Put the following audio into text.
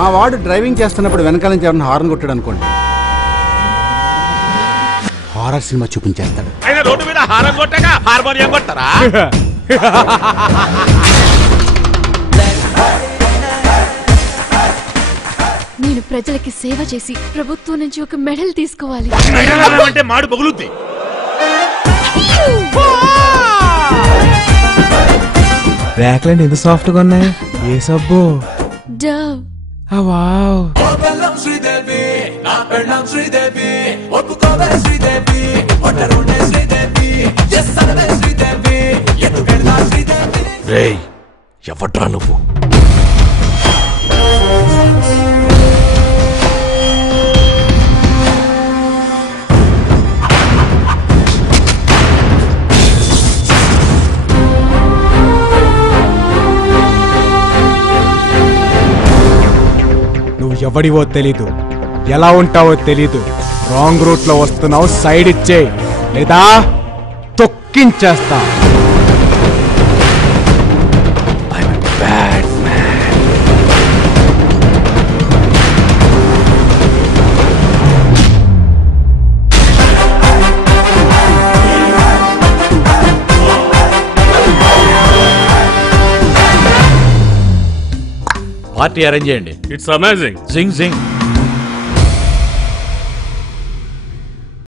మా వాడు డ్రైవింగ్ చేస్తున్నప్పుడు వెనకాల నుంచి ఎవరైనా హార్న్ కొట్టాడు అనుకోండి, హారర్ సినిమా చూపించేస్తాడు. ఆయన రోడ్డు మీద హారన్ కొట్టాక హార్మోనియం కొడతారా? నేను ప్రజలకి సేవ చేసి ప్రభుత్వం నుంచి ఒక మెడల్ తీసుకోవాలి. అంటే మాడు పగులుద్ది. ర్యాక్లెండ్ ఎంత సాఫ్ట్ గా ఉన్నాయి. ఏ సబ్బు? డవ్. వావ్. రేయ్, ఎవడ్రా నువ్వు? నువ్వు ఎవడివో తెలీదు, ఎలా ఉంటావో తెలీదు. రాంగ్ రూట్ లో వస్తున్నావు, సైడ్ ఇచ్చే లేదా తొక్కించేస్తా. పార్టీ అరేంజ్ చేయండి. It's amazing. జింగ్ జింగ్.